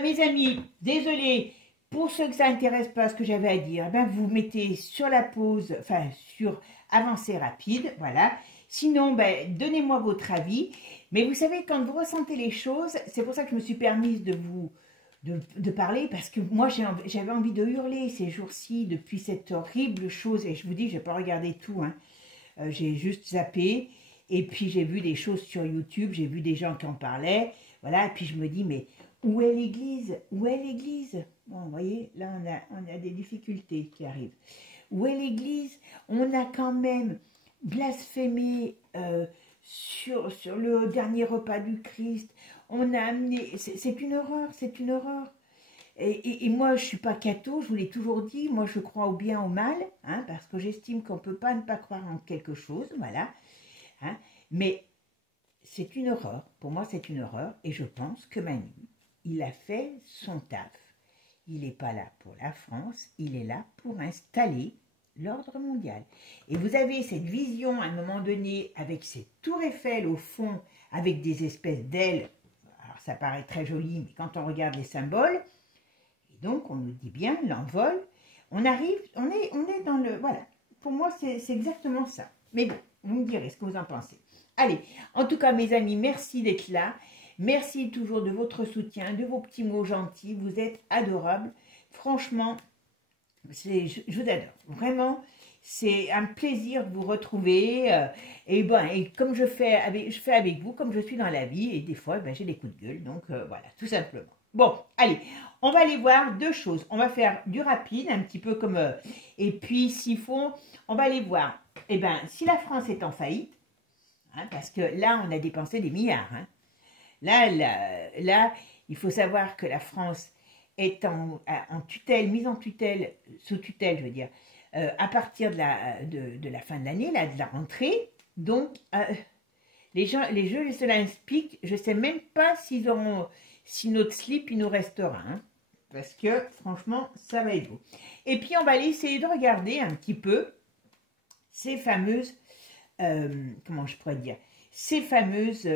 mes amis, désolé, pour ceux que ça n'intéresse pas ce que j'avais à dire, ben vous mettez sur la pause, enfin sur avancée rapide, voilà. Sinon, ben, donnez-moi votre avis. Mais vous savez, quand vous ressentez les choses, c'est pour ça que je me suis permise de parler, parce que moi j'avais envie de hurler ces jours-ci depuis cette horrible chose. Et je vous dis, je n'ai pas regardé tout, hein. J'ai juste zappé. Et puis j'ai vu des choses sur YouTube, j'ai vu des gens qui en parlaient. Voilà, et puis je me dis, mais où est l'Église? Où est l'Église? Bon, vous voyez, là on a des difficultés qui arrivent. Où est l'Église? On a quand même blasphémé sur le dernier repas du Christ. On a amené... C'est une horreur, c'est une horreur. Et moi, je ne suis pas catho, je vous l'ai toujours dit, moi je crois au bien, au mal, hein, parce que j'estime qu'on ne peut pas ne pas croire en quelque chose, voilà. Hein, mais c'est une horreur, pour moi c'est une horreur, et je pense que Manu, il a fait son taf. Il n'est pas là pour la France, il est là pour installer l'ordre mondial. Et vous avez cette vision à un moment donné, avec cette tour Eiffel au fond, avec des espèces d'ailes, alors ça paraît très joli, mais quand on regarde les symboles, et donc on nous dit bien, l'envol, on arrive, on est dans le, voilà, pour moi c'est exactement ça. Mais bon, vous me direz ce que vous en pensez. Allez, en tout cas mes amis, merci d'être là. Merci toujours de votre soutien, de vos petits mots gentils. Vous êtes adorables. Franchement, je vous adore. Vraiment, c'est un plaisir de vous retrouver. Et comme je fais avec vous, comme je suis dans la vie. Et des fois, ben, j'ai des coups de gueule. Donc voilà, tout simplement. Bon, allez, on va aller voir deux choses. On va faire du rapide, un petit peu comme... et puis, s'il faut, on va aller voir. Eh bien, si la France est en faillite, hein, parce que là, on a dépensé des milliards, hein. Là, il faut savoir que la France est en tutelle, mise en tutelle, sous tutelle, je veux dire, à partir de la fin de l'année, de la rentrée. Donc, les Jeux olympiques, je ne sais même pas si notre slip, il nous restera. Hein, parce que, franchement, ça va être beau. Et puis, on va aller essayer de regarder un petit peu ces fameuses, comment je pourrais dire, ces fameuses...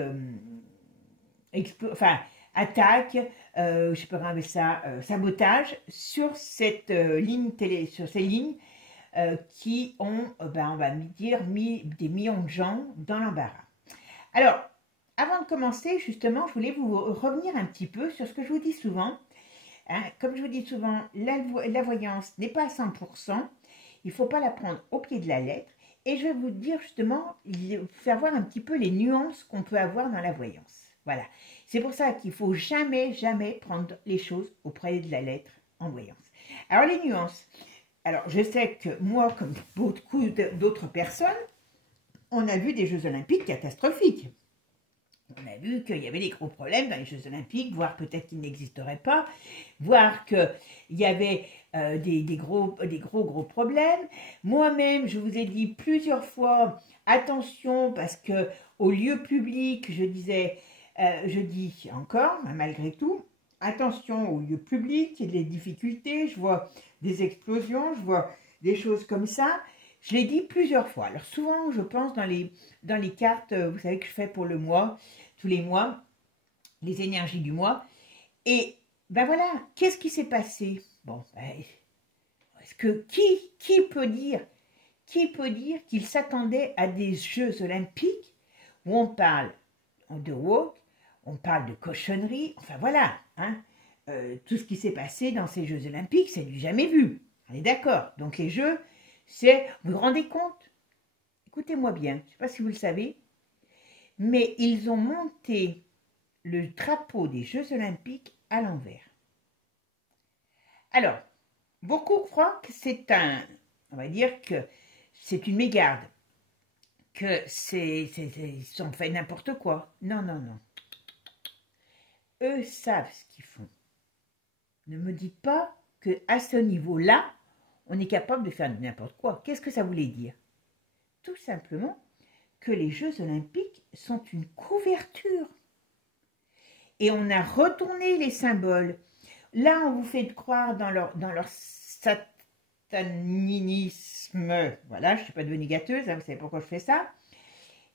attaque, je sais pas comment appeler ça, sabotage sur cette ligne télé, sur ces lignes qui ont, on va dire, mis des millions de gens dans l'embarras. Alors, avant de commencer, justement, je voulais vous revenir un petit peu sur ce que je vous dis souvent. Hein, comme je vous dis souvent, la voyance n'est pas à 100%, il ne faut pas la prendre au pied de la lettre. Et je vais vous dire justement, faire voir un petit peu les nuances qu'on peut avoir dans la voyance. Voilà, c'est pour ça qu'il ne faut jamais, jamais prendre les choses auprès de la lettre en voyance. Alors les nuances, alors je sais que moi, comme beaucoup d'autres personnes, on a vu des Jeux Olympiques catastrophiques. On a vu qu'il y avait des gros problèmes dans les Jeux Olympiques, voire peut-être qu'ils n'existeraient pas, voire qu'il y avait des gros problèmes. Moi-même, je vous ai dit plusieurs fois, attention, parce que au lieu public, je dis encore, malgré tout, attention aux lieux publics, il y a des difficultés, je vois des explosions, je vois des choses comme ça. Je l'ai dit plusieurs fois. Alors souvent, je pense dans les cartes, vous savez que je fais pour le mois, tous les mois, les énergies du mois. Et ben voilà, qu'est-ce qui s'est passé? Bon, est-ce que qui peut dire qu'il s'attendait à des Jeux Olympiques où on parle de woke, on parle de cochonnerie, enfin voilà, hein, tout ce qui s'est passé dans ces Jeux Olympiques, c'est du jamais vu. On est d'accord. Donc les Jeux, vous vous rendez compte? Écoutez-moi bien, je ne sais pas si vous le savez, mais ils ont monté le drapeau des Jeux Olympiques à l'envers. Alors, beaucoup croient que on va dire que c'est une mégarde, que ils ont fait n'importe quoi. Non, non, non. Eux savent ce qu'ils font. Ne me dites pas qu'à ce niveau-là, on est capable de faire n'importe quoi. Qu'est-ce que ça voulait dire? Tout simplement que les Jeux Olympiques sont une couverture. Et on a retourné les symboles. Là, on vous fait croire dans leur satanisme. Voilà, je ne suis pas devenue gâteuse, hein, vous savez pourquoi je fais ça.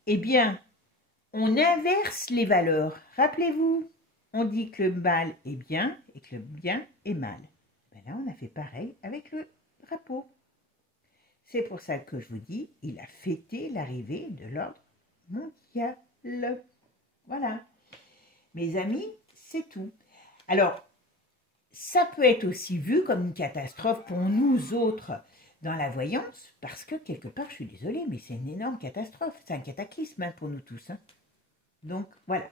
Eh bien, on inverse les valeurs. Rappelez-vous, on dit que le mal est bien et que le bien est mal. Ben là, on a fait pareil avec le drapeau. C'est pour ça que je vous dis, il a fêté l'arrivée de l'ordre mondial. Voilà. Mes amis, c'est tout. Alors, ça peut être aussi vu comme une catastrophe pour nous autres dans la voyance, parce que quelque part, je suis désolée, mais c'est une énorme catastrophe. C'est un cataclysme hein, pour nous tous. Hein. Donc, voilà.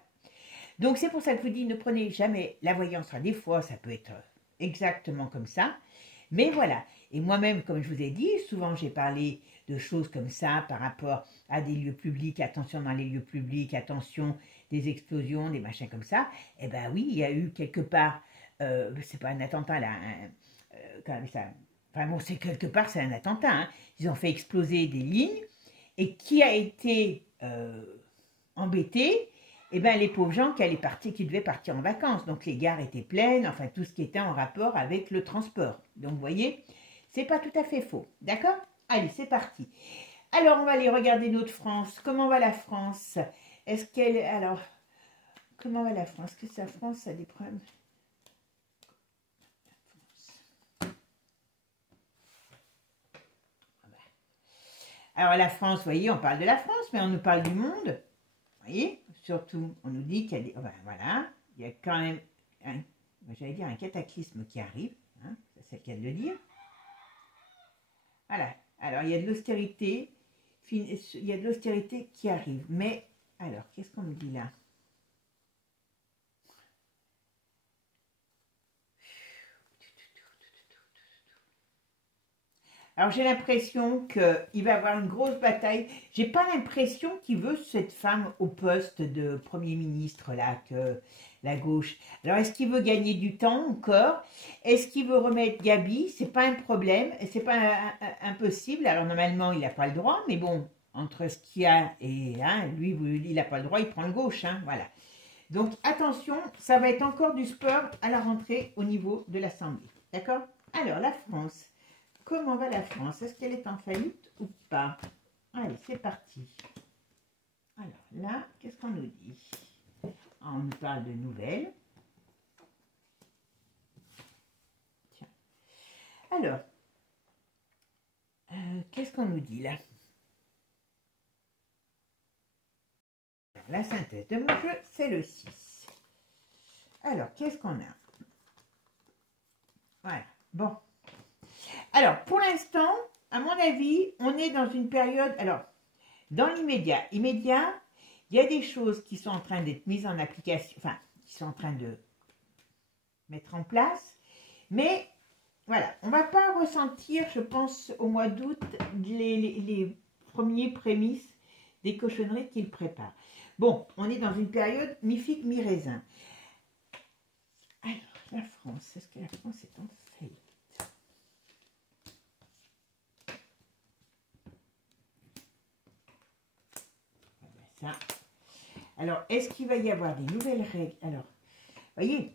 Donc, c'est pour ça que je vous dis, ne prenez jamais la voyance. Des fois, ça peut être exactement comme ça. Mais voilà. Et moi-même, comme je vous ai dit, souvent, j'ai parlé de choses comme ça par rapport à des lieux publics. Attention dans les lieux publics, attention des explosions, des machins comme ça. Eh bien oui, il y a eu quelque part, c'est pas un attentat là, quand même ça. Enfin bon, c'est quelque part, c'est un attentat. Hein. Ils ont fait exploser des lignes. Et qui a été embêté? Eh bien, les pauvres gens qui devaient partir en vacances. Donc, les gares étaient pleines, enfin, tout ce qui était en rapport avec le transport. Donc, vous voyez, c'est pas tout à fait faux. D'accord? Allez, c'est parti. Alors, on va aller regarder notre France. Comment va la France? Est-ce qu'elle... Alors, comment va la France? Est-ce que la France a des problèmes? Alors, la France, vous voyez, on parle de la France, mais on nous parle du monde. Vous voyez? Surtout, on nous dit qu'il y a des... Oh ben, voilà, il y a quand même, j'allais dire, un cataclysme qui arrive. Hein, c'est le cas de le dire. Voilà. Alors, il y a de l'austérité. Il y a de l'austérité qui arrive. Mais, alors, qu'est-ce qu'on nous dit là? Alors, j'ai l'impression qu'il va y avoir une grosse bataille. J'ai pas l'impression qu'il veut cette femme au poste de Premier ministre, là, que la gauche. Alors, est-ce qu'il veut gagner du temps encore? Est-ce qu'il veut remettre Gabi? C'est pas un problème, c'est pas impossible. Alors, normalement, il n'a pas le droit, mais bon, entre ce qu'il y a et hein, lui, il n'a pas le droit, il prend le gauche, hein, voilà. Donc, attention, ça va être encore du sport à la rentrée au niveau de l'Assemblée. D'accord? Alors, la France. Comment va la France? Est-ce qu'elle est en faillite ou pas? Allez, c'est parti. Alors là, qu'est-ce qu'on nous dit? On nous parle de nouvelles. Tiens. Alors, qu'est-ce qu'on nous dit là? Alors, la synthèse de mon jeu, c'est le 6. Alors, qu'est-ce qu'on a? Voilà, bon. Alors, pour l'instant, à mon avis, on est dans une période... Alors, dans l'immédiat, il y a des choses qui sont en train d'être mises en application, enfin, qui sont en train de mettre en place, mais voilà, on ne va pas ressentir, je pense, au mois d'août, les premiers prémices des cochonneries qu'il prépare. Bon, on est dans une période mi-figue, mi-raisin. Alors, la France, est-ce que la France est en faillite? Ça. Alors, est-ce qu'il va y avoir des nouvelles règles? Alors, voyez,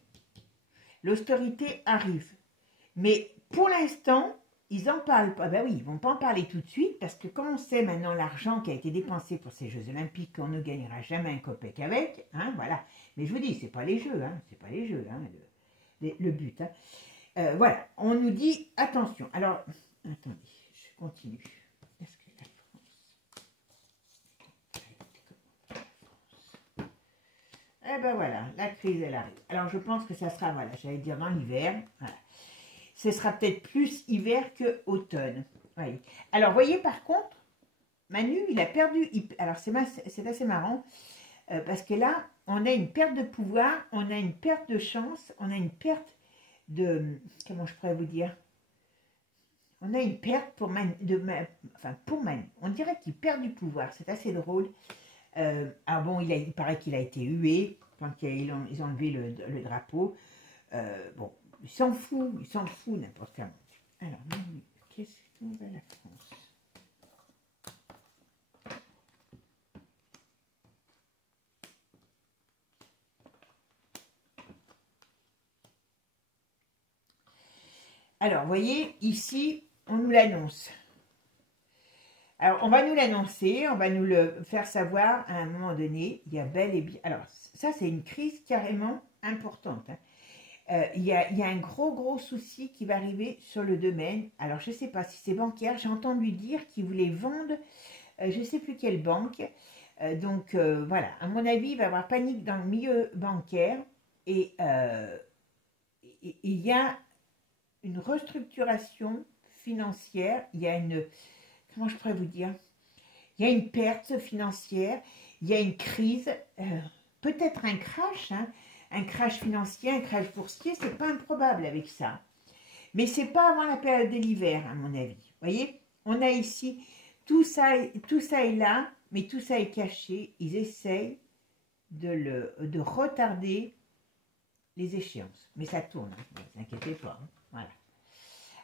l'austérité arrive. Mais pour l'instant, ils n'en parlent pas. Ben oui, ils ne vont pas en parler tout de suite parce que comme on sait maintenant l'argent qui a été dépensé pour ces Jeux Olympiques, on ne gagnera jamais un copec avec, hein, voilà. Mais je vous dis, c'est pas les Jeux, hein, c'est pas les Jeux, hein, le but. Hein. Voilà, on nous dit, attention. Alors, attendez, je continue. Est-ce que la France... Eh ben voilà, la crise, elle arrive. Alors, je pense que ça sera, voilà, j'allais dire dans l'hiver, voilà. Ce sera peut-être plus hiver que automne. Oui. Alors, voyez, par contre, Manu, il a perdu... Alors, c'est assez marrant, parce que là, on a une perte de pouvoir, on a une perte de chance, on a une perte de... Comment je pourrais vous dire? On a une perte pour Manu. Enfin, pour Manu. On dirait qu'il perd du pouvoir. C'est assez drôle. Ah bon, il paraît qu'il a été hué quand ils ont enlevé le drapeau. Bon. Il s'en fout n'importe comment. Alors, qu'est-ce qu'on va la France? Alors, vous voyez, ici, on nous l'annonce. Alors, on va nous l'annoncer, on va nous le faire savoir à un moment donné. Il y a bel et bien... Alors, ça, c'est une crise carrément importante. Hein. Il y a un gros souci qui va arriver sur le domaine. Alors, je ne sais pas si c'est bancaire. J'ai entendu dire qu'ils voulaient vendre, je ne sais plus quelle banque. Donc, voilà. À mon avis, il va y avoir panique dans le milieu bancaire. Et il y a une restructuration financière. Il y a une... Comment je pourrais vous dire? Il y a une perte financière. Il y a une crise. Peut-être un crash, hein. Un crash financier, un crash boursier, c'est pas improbable avec ça. Mais c'est pas avant la période de l'hiver, à mon avis. Vous voyez, on a ici, tout ça est là, mais tout ça est caché. Ils essayent de retarder les échéances. Mais ça tourne, hein, ne vous inquiétez pas. Hein, voilà.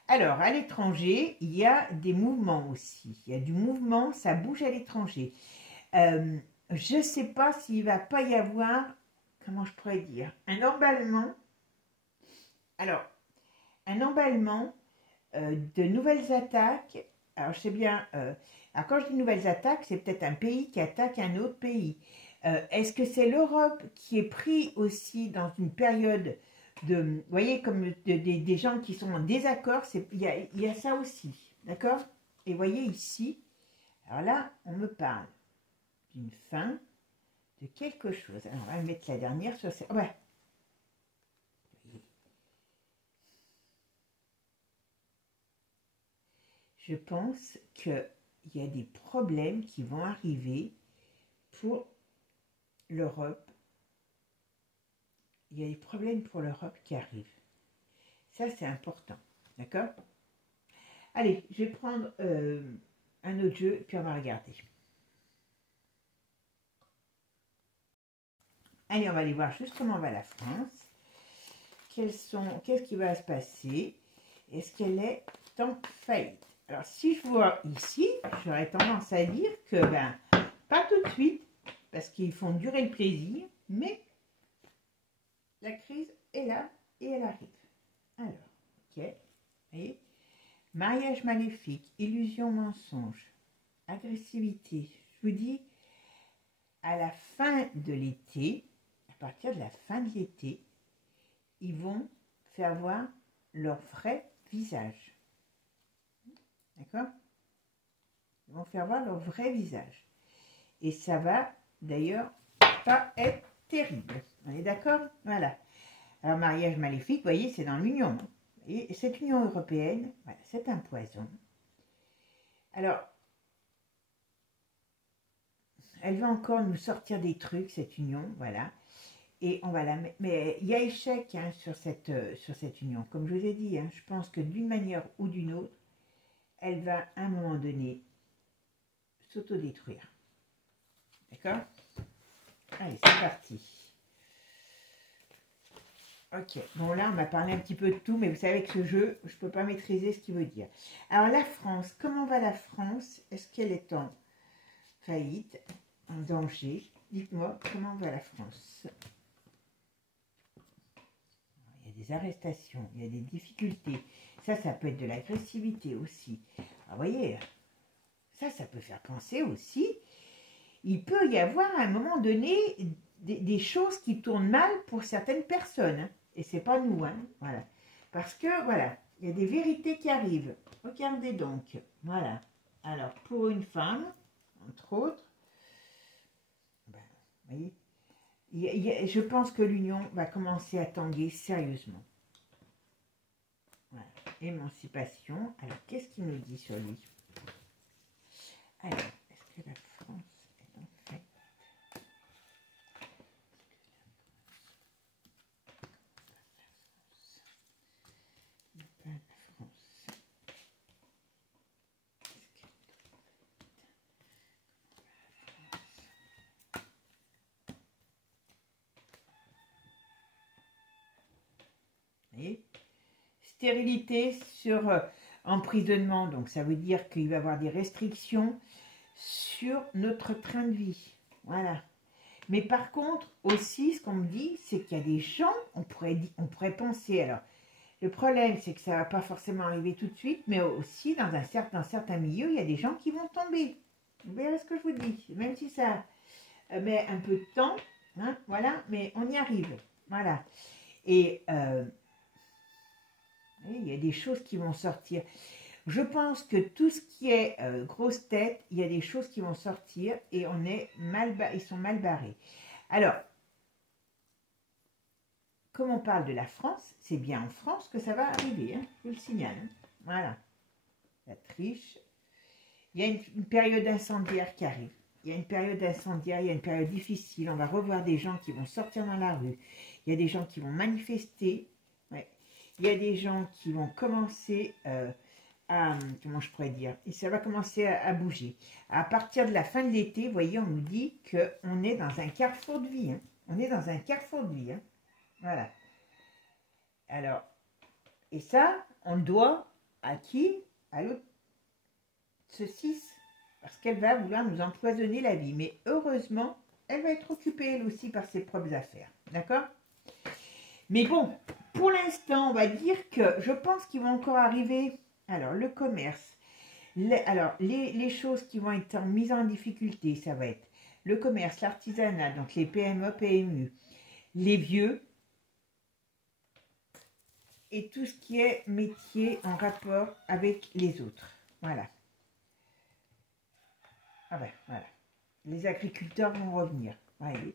Alors, à l'étranger, il y a des mouvements aussi. Il y a du mouvement, ça bouge à l'étranger. Je ne sais pas s'il ne va pas y avoir... Comment je pourrais dire? Un emballement. Alors, un emballement de nouvelles attaques. Alors, je sais bien, alors quand je dis nouvelles attaques, c'est peut-être un pays qui attaque un autre pays. Est-ce que c'est l'Europe qui est pris aussi dans une période de, vous voyez, comme des gens qui sont en désaccord, il y a ça aussi, d'accord? Et vous voyez ici, alors là, on me parle d'une fin, de quelque chose. Alors, on va mettre la dernière sur cette... Ouais. Je pense qu'il y a des problèmes qui vont arriver pour l'Europe. Il y a des problèmes pour l'Europe qui arrivent. Ça, c'est important. D'accord? Allez, je vais prendre un autre jeu, puis on va regarder. Allez, on va aller voir juste comment va la France. Qu'est-ce qui va se passer? Est-ce qu'elle est en faillite? Alors, si je vois ici, j'aurais tendance à dire que, ben, pas tout de suite, parce qu'ils font durer le plaisir, mais la crise est là et elle arrive. Alors, ok, vous voyez, mariage maléfique, illusion, mensonge, agressivité. Je vous dis, à la fin de l'été, à partir de la fin de l'été, ils vont faire voir leur vrai visage. D'accord? Ils vont faire voir leur vrai visage. Et ça va d'ailleurs pas être terrible. On est d'accord? Voilà. Alors, mariage maléfique, vous voyez, c'est dans l'Union. Et cette Union européenne, voilà, c'est un poison. Alors, elle va encore nous sortir des trucs, cette Union, voilà. Et on va la mettre. Mais il y a échec hein, sur cette union. Comme je vous ai dit, hein, je pense que d'une manière ou d'une autre, elle va à un moment donné s'autodétruire. D'accord? Allez, c'est parti. Ok, bon là on m'a parlé un petit peu de tout, mais vous savez que ce jeu, je ne peux pas maîtriser ce qu'il veut dire. Alors la France, comment va la France? Est-ce qu'elle est en faillite, en danger? Dites-moi, comment va la France? Il y a des arrestations, il y a des difficultés. Ça peut être de l'agressivité aussi. Alors, vous voyez, ça peut faire penser aussi. Il peut y avoir à un moment donné des choses qui tournent mal pour certaines personnes. Hein. Et c'est pas nous, hein, voilà. Parce que, voilà, il y a des vérités qui arrivent. Regardez donc, voilà. Alors, pour une femme, entre autres, ben, vous voyez, je pense que l'union va commencer à tanguer sérieusement. Voilà, émancipation. Alors, qu'est-ce qu'il nous dit sur lui? Alors, est-ce que la France est en fait... Stérilité sur emprisonnement, donc ça veut dire qu'il va y avoir des restrictions sur notre train de vie. Voilà. Mais par contre, aussi, ce qu'on me dit, c'est qu'il y a des gens, on pourrait penser, alors, le problème, c'est que ça ne va pas forcément arriver tout de suite, mais aussi, dans certains milieux, il y a des gens qui vont tomber. Vous verrez ce que je vous dis, même si ça met un peu de temps, hein, voilà, mais on y arrive. Voilà. Et il y a des choses qui vont sortir. Je pense que tout ce qui est grosse tête, il y a des choses qui vont sortir et ils sont mal barrés. Alors, comme on parle de la France, c'est bien en France que ça va arriver, hein, je vous le signale. Hein. Voilà, la triche. Il y a une période incendiaire qui arrive. Il y a une période incendiaire, il y a une période difficile. On va revoir des gens qui vont sortir dans la rue. Il y a des gens qui vont manifester. Ouais. Il y a des gens qui vont commencer comment je pourrais dire, et ça va commencer à bouger. À partir de la fin de l'été, vous voyez, on nous dit qu'on est dans un carrefour de vie. Hein. On est dans un carrefour de vie. Hein. Voilà. Alors, et ça, on le doit à qui? À l'autre saucisse. Parce qu'elle va vouloir nous empoisonner la vie. Mais heureusement, elle va être occupée, elle aussi, par ses propres affaires. D'accord? Mais bon, pour l'instant, on va dire que je pense qu'ils vont encore arriver. Alors, le commerce. Les choses qui vont être mises en difficulté, ça va être le commerce, l'artisanat, donc les PME, PMU, les vieux, et tout ce qui est métier en rapport avec les autres. Voilà. Ah ben, voilà. Les agriculteurs vont revenir. Voyez.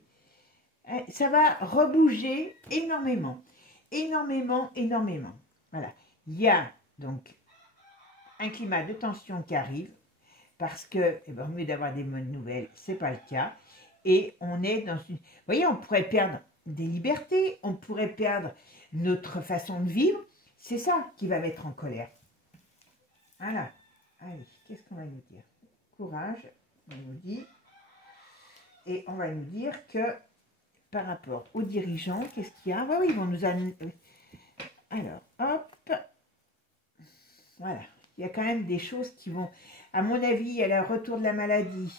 Ça va rebouger énormément. Énormément, énormément. Voilà. Il y a donc un climat de tension qui arrive parce que, au mieux d'avoir des bonnes nouvelles, c'est pas le cas. Et on est dans une... Vous voyez, on pourrait perdre des libertés, on pourrait perdre notre façon de vivre. C'est ça qui va mettre en colère. Voilà. Allez, qu'est-ce qu'on va nous dire? Courage, on nous dit. Et on va nous dire que par rapport aux dirigeants, qu'est-ce qu'il y a? Oui, ils vont nous amener... Alors, hop. Voilà. Il y a quand même des choses qui vont... À mon avis, il y a le retour de la maladie.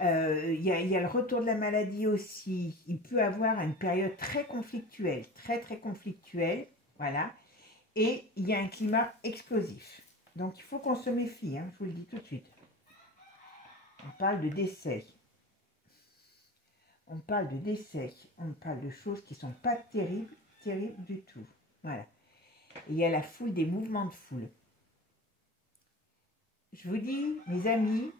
Il y a le retour de la maladie aussi. Il peut avoir une période très conflictuelle. Très, très conflictuelle. Voilà. Et il y a un climat explosif. Donc, il faut qu'on se méfie. Hein, je vous le dis tout de suite. On parle de décès. On parle de décès. On parle de choses qui ne sont pas terribles, terribles du tout. Voilà. Et il y a la foule, des mouvements de foule. Je vous dis, mes amis,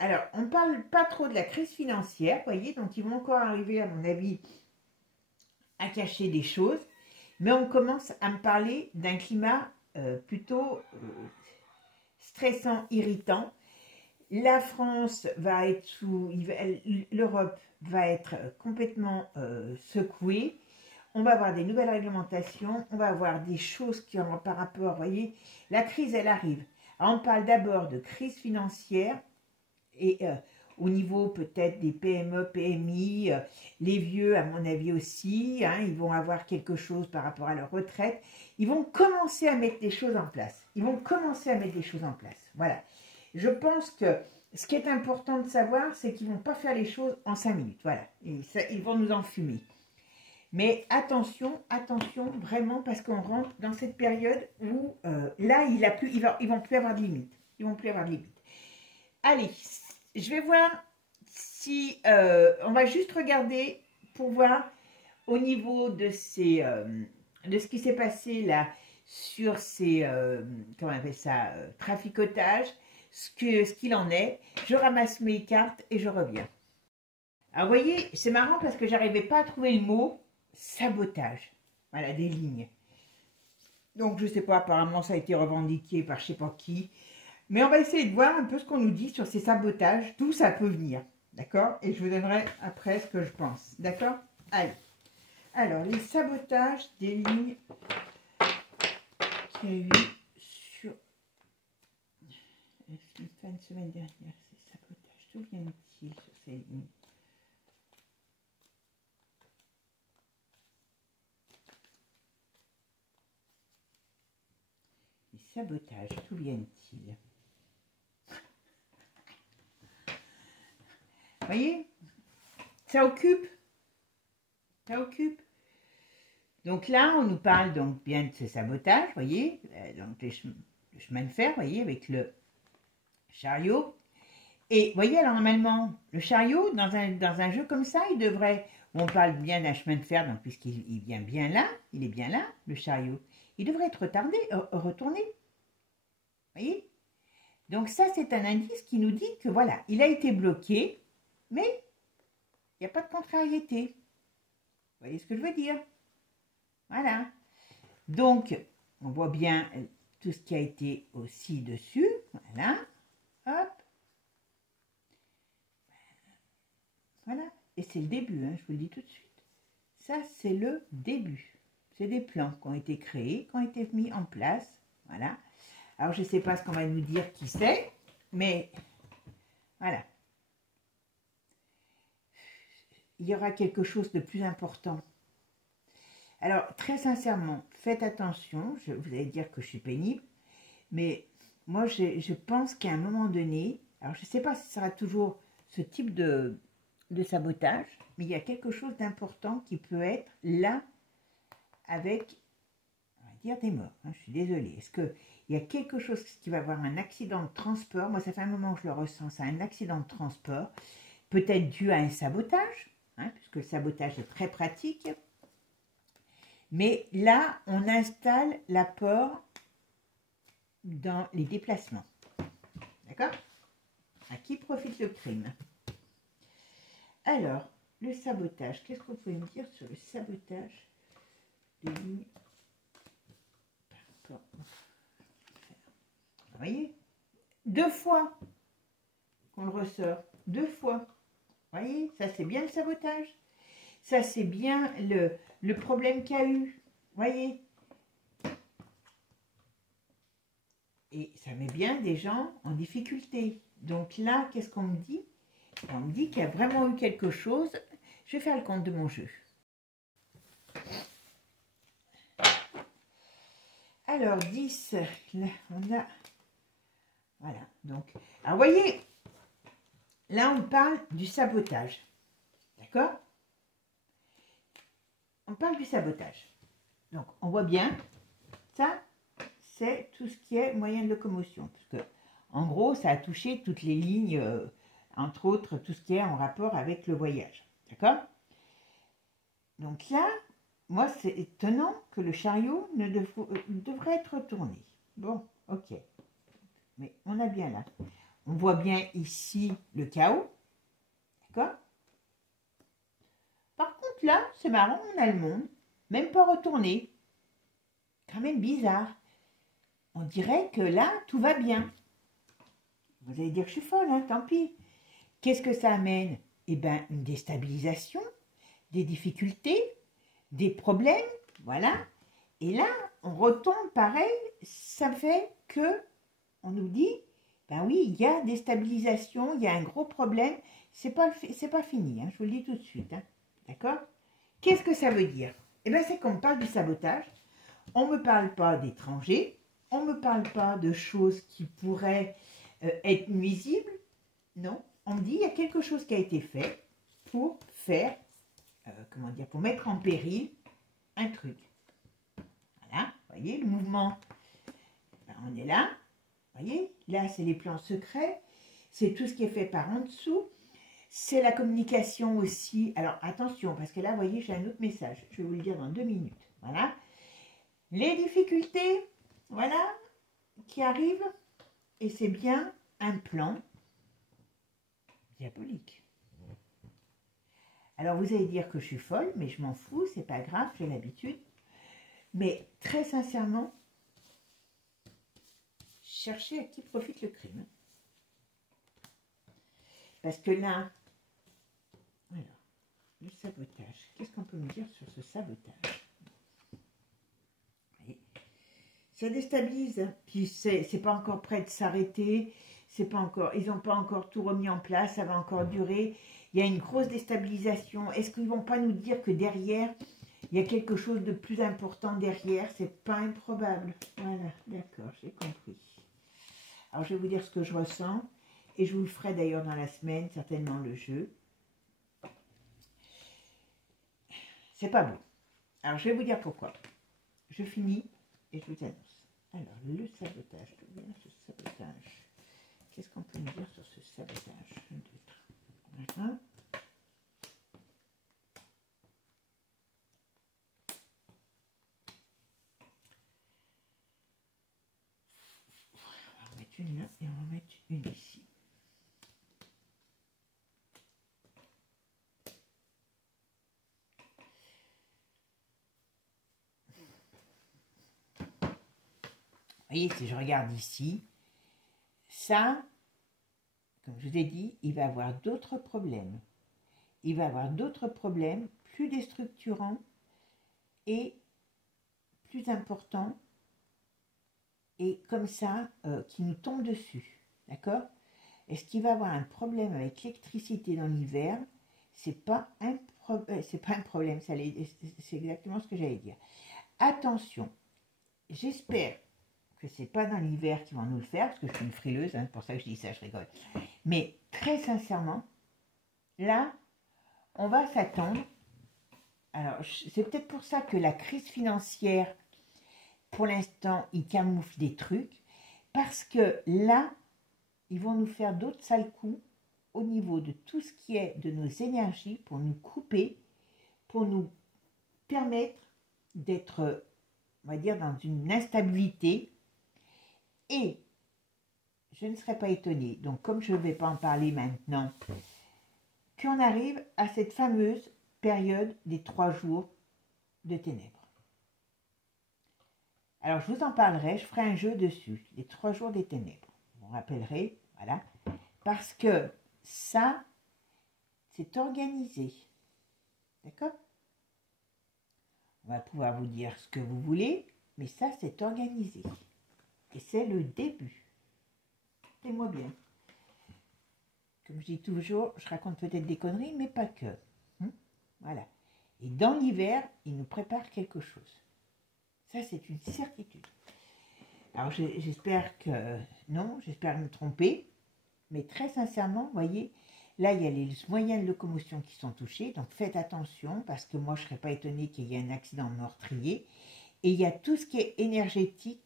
alors, on ne parle pas trop de la crise financière, vous voyez, donc ils vont encore arriver, à mon avis, à cacher des choses, mais on commence à me parler d'un climat plutôt stressant, irritant. La France va être l'Europe va être complètement secouée. On va avoir des nouvelles réglementations, on va avoir des choses qui ont par rapport, vous voyez, la crise, elle arrive. Alors, on parle d'abord de crise financière et au niveau peut-être des PME, PMI, les vieux, à mon avis aussi, hein, ils vont avoir quelque chose par rapport à leur retraite. Ils vont commencer à mettre des choses en place. Ils vont commencer à mettre des choses en place. Voilà. Je pense que ce qui est important de savoir, c'est qu'ils ne vont pas faire les choses en 5 minutes. Voilà. Et ça, ils vont nous enfumer. Mais attention, attention, vraiment, parce qu'on rentre dans cette période où, là, ils vont plus avoir de limites. Ils vont plus avoir de limites. Allez, je vais voir si... on va juste regarder pour voir au niveau de de ce qui s'est passé là, sur ces... comment on appelle ça? Traficotage, ce qu'il en est. Je ramasse mes cartes et je reviens. Alors, vous voyez, c'est marrant parce que j'arrivais pas à trouver le mot sabotage. Voilà, des lignes. Donc, je sais pas, apparemment, ça a été revendiqué par je sais pas qui. Mais on va essayer de voir un peu ce qu'on nous dit sur ces sabotages, d'où ça peut venir. D'accord? Et je vous donnerai après ce que je pense. D'accord? Allez. Alors, les sabotages des lignes qu'il y a eu sur la fin de semaine dernière. Ces sabotages, d'où viennent-ils sur ces lignes? Sabotage, d'où viennent-ils? Vous voyez? Ça occupe. Ça occupe. Donc là, on nous parle donc bien de ce sabotage, vous voyez? Donc le chemin de fer, vous voyez, avec le chariot. Et vous voyez, alors normalement, le chariot, dans un jeu comme ça, il devrait On parle bien d'un chemin de fer, donc puisqu'il vient bien là, il est bien là, le chariot. Il devrait être retourné. Vous voyez? Donc ça, c'est un indice qui nous dit que voilà, il a été bloqué, mais il n'y a pas de contrariété. Vous voyez ce que je veux dire? Voilà. Donc, on voit bien tout ce qui a été aussi dessus. Voilà. Hop. Voilà. Et c'est le début, hein, je vous le dis tout de suite. Ça, c'est le début. C'est des plans qui ont été créés, qui ont été mis en place. Voilà. Alors, je ne sais pas ce qu'on va nous dire qui c'est, mais voilà. Il y aura quelque chose de plus important. Alors, très sincèrement, faites attention. Vous allez dire que je suis pénible, mais moi, je pense qu'à un moment donné, alors je ne sais pas si ce sera toujours ce type de sabotage, mais il y a quelque chose d'important qui peut être là avec, on va dire, des morts. Hein, je suis désolée. Est-ce qu'il y a quelque chose qui va avoir un accident de transport? Moi, ça fait un moment que je le ressens, c'est un accident de transport, peut-être dû à un sabotage, hein, puisque le sabotage est très pratique. Mais là, on installe l'apport dans les déplacements. D'accord? À qui profite le crime? Alors, le sabotage. Qu'est-ce qu'on peut me dire sur le sabotage des lignes par rapport au fer? Vous voyez? 2 fois qu'on le ressort. 2 fois. Vous voyez? Ça, c'est bien le sabotage. Ça, c'est bien le problème qu'il y a eu. Vous voyez? Et ça met bien des gens en difficulté. Donc là, qu'est-ce qu'on me dit? On me dit qu'il y a vraiment eu quelque chose. Je vais faire le compte de mon jeu. Alors, 10, là, on a... Voilà, donc... Alors, vous voyez, là, on parle du sabotage. D'accord? On parle du sabotage. Donc, on voit bien, ça, c'est tout ce qui est moyen de locomotion. Parce que, en gros, ça a touché toutes les lignes, entre autres, tout ce qui est en rapport avec le voyage. D'accord? Donc là, moi, c'est étonnant que le chariot ne devrait être retourné. Bon, ok. Mais on a bien là. On voit bien ici le chaos. D'accord? Par contre, là, c'est marrant, on a le monde. Même pas retourné. Quand même bizarre. On dirait que là, tout va bien. Vous allez dire que je suis folle, hein, tant pis. Qu'est-ce que ça amène? Eh bien, une déstabilisation, des difficultés, des problèmes, voilà. Et là, on retombe pareil, ça fait que on nous dit, ben oui, il y a déstabilisation, il y a un gros problème, c'est pas fini, hein, je vous le dis tout de suite, hein, d'accord? Qu'est-ce que ça veut dire? Eh bien, c'est qu'on me parle du sabotage, on ne me parle pas d'étrangers, on ne me parle pas de choses qui pourraient être nuisibles, non, on me dit, il y a quelque chose qui a été fait pour faire, comment dire, pour mettre en péril un truc. Voilà, vous voyez, le mouvement, ben, on est là, vous voyez, là, c'est les plans secrets, c'est tout ce qui est fait par en dessous, c'est la communication aussi. Alors, attention, parce que là, vous voyez, j'ai un autre message, je vais vous le dire dans 2 minutes, voilà. Les difficultés, voilà, qui arrivent, et c'est bien un plan diabolique. Alors, vous allez dire que je suis folle, mais je m'en fous, c'est pas grave, j'ai l'habitude. Mais, très sincèrement, cherchez à qui profite le crime. Parce que là, alors, le sabotage, qu'est-ce qu'on peut me dire sur ce sabotage? Voyez, ça déstabilise, puis c'est pas encore prêt de s'arrêter, c'est pas encore, ils n'ont pas encore tout remis en place, ça va encore durer, il y a une grosse déstabilisation. Est-ce qu'ils vont pas nous dire que derrière, il y a quelque chose de plus important derrière? C'est pas improbable. Voilà, d'accord, j'ai compris. Alors, je vais vous dire ce que je ressens, et je vous le ferai d'ailleurs dans la semaine, certainement le jeu. C'est pas bon. Alors, je vais vous dire pourquoi. Je finis et je vous annonce. Alors, le sabotage, d'où vient ce sabotage? Qu'est-ce qu'on peut me dire sur ce sabotage? 1, 2, 3. Voilà. mettre une là et on va mettre une ici. Vous voyez, si je regarde ici, ça, comme je vous ai dit, il va avoir d'autres problèmes. Il va avoir d'autres problèmes plus déstructurants et plus importants, et comme ça, qui nous tombent dessus. D'accord? Est-ce qu'il va avoir un problème avec l'électricité dans l'hiver? C'est pas un problème, c'est exactement ce que j'allais dire. Attention, j'espère que c'est pas dans l'hiver qu'ils vont nous le faire, parce que je suis une frileuse, hein, pour ça que je dis ça, je rigole. Mais très sincèrement, là, on va s'attendre. Alors, c'est peut-être pour ça que la crise financière, pour l'instant, ils camouflent des trucs, parce que là, ils vont nous faire d'autres sales coups au niveau de tout ce qui est de nos énergies pour nous couper, pour nous permettre d'être, on va dire, dans une instabilité. Et je ne serais pas étonnée, donc comme je ne vais pas en parler maintenant, qu'on arrive à cette fameuse période des 3 jours de ténèbres. Alors je vous en parlerai, je ferai un jeu dessus, les 3 jours des ténèbres. Vous vous rappellerez, voilà, parce que ça, c'est organisé. D'accord? On va pouvoir vous dire ce que vous voulez, mais ça, c'est organisé. Et c'est le début. Écoutez-moi bien. Comme je dis toujours, je raconte peut-être des conneries, mais pas que. Voilà. Et dans l'hiver, il nous prépare quelque chose. Ça, c'est une certitude. Alors, j'espère que... Non, j'espère me tromper. Mais très sincèrement, vous voyez, là, il y a les moyens de locomotion qui sont touchés. Donc, faites attention, parce que moi, je ne serais pas étonnée qu'il y ait un accident meurtrier. Et il y a tout ce qui est énergie,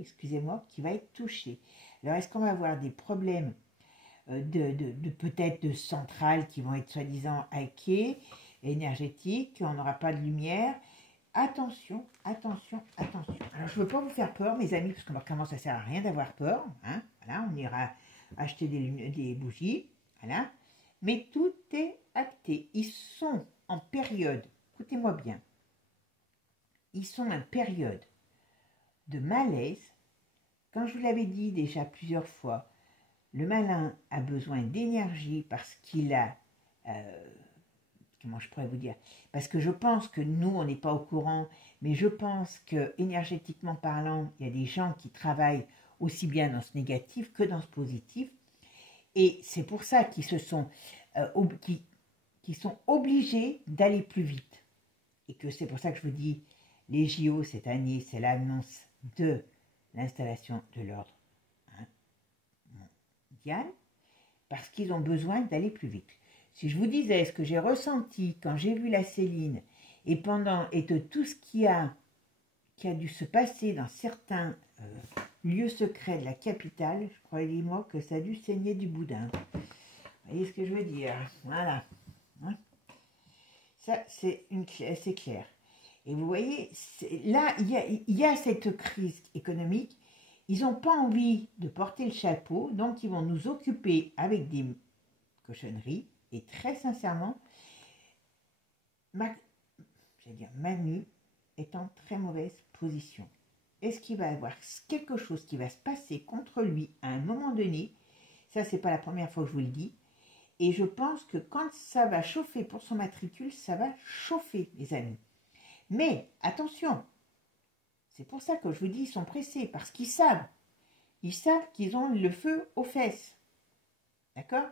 excusez-moi, qui va être touché. Alors, est-ce qu'on va avoir des problèmes peut-être de centrales qui vont être soi-disant hackées, énergétiques, on n'aura pas de lumière? Attention, attention, attention. Alors, je ne veux pas vous faire peur, mes amis, parce que comment ça ne sert à rien d'avoir peur. Hein, voilà, on ira acheter des bougies. Voilà. Mais tout est acté. Ils sont en période, écoutez-moi bien, ils sont en période de malaise. Quand je vous l'avais dit déjà plusieurs fois, le malin a besoin d'énergie parce qu'il a... comment je pourrais vous dire? Parce que je pense que nous, on n'est pas au courant, mais je pense que énergétiquement parlant, il y a des gens qui travaillent aussi bien dans ce négatif que dans ce positif. Et c'est pour ça qu'ils sont obligés d'aller plus vite. Et que c'est pour ça que je vous dis, les JO cette année, c'est l'annonce de l'installation de l'ordre mondial, parce qu'ils ont besoin d'aller plus vite. Si je vous disais ce que j'ai ressenti quand j'ai vu la Céline et de tout ce qui a dû se passer dans certains lieux secrets de la capitale, je croyez-moi que ça a dû saigner du boudin. Vous voyez ce que je veux dire? Voilà. Hein, ça, c'est clair. Et vous voyez, là, il y a cette crise économique. Ils n'ont pas envie de porter le chapeau, donc ils vont nous occuper avec des cochonneries. Et très sincèrement, Manu est en très mauvaise position. Est-ce qu'il va y avoir quelque chose qui va se passer contre lui à un moment donné? Ça, c'est pas la première fois que je vous le dis. Et je pense que quand ça va chauffer pour son matricule, ça va chauffer, les amis. Mais attention, c'est pour ça que je vous dis, ils sont pressés, parce qu'ils savent. Ils savent qu'ils ont le feu aux fesses. D'accord?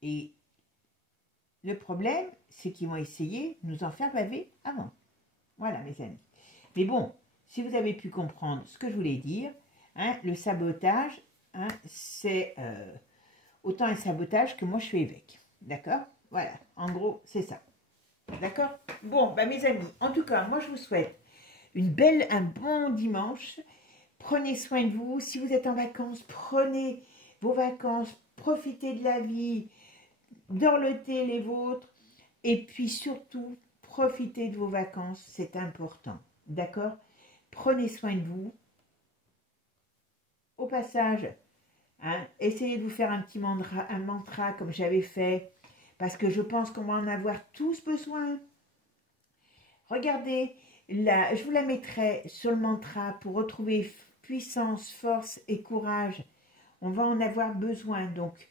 Et le problème, c'est qu'ils vont essayer de nous en faire baver avant. Voilà, mes amis. Mais bon, si vous avez pu comprendre ce que je voulais dire, hein, le sabotage, hein, c'est autant un sabotage que moi je suis évêque. D'accord? Voilà, en gros, c'est ça. D'accord? Bon, bah mes amis, en tout cas, moi je vous souhaite un bon dimanche. Prenez soin de vous. Si vous êtes en vacances, prenez vos vacances, profitez de la vie, dorlotez les vôtres. Et puis surtout, profitez de vos vacances, c'est important. D'accord? Prenez soin de vous. au passage, hein, essayez de vous faire un mantra comme j'avais fait, parce que je pense qu'on va en avoir tous besoin. Regardez, là, je vous la mettrai sur le mantra pour retrouver puissance, force et courage. On va en avoir besoin. Donc,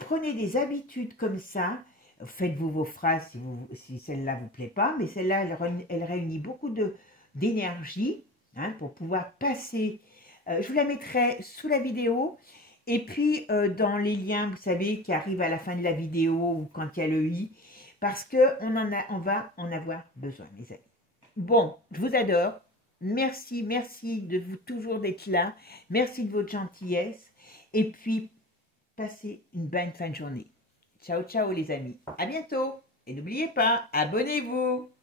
prenez des habitudes comme ça. Faites-vous vos phrases si celle-là ne vous plaît pas. Mais celle-là, elle réunit beaucoup d'énergie, hein, pour pouvoir passer. Je vous la mettrai sous la vidéo. Et puis, dans les liens, vous savez, qui arrivent à la fin de la vidéo ou quand il y a le i. Parce qu'on va en avoir besoin, mes amis. Bon, je vous adore. Merci, merci de vous toujours d'être là. Merci de votre gentillesse. Et puis, passez une bonne fin de journée. Ciao, ciao les amis. À bientôt. Et n'oubliez pas, abonnez-vous.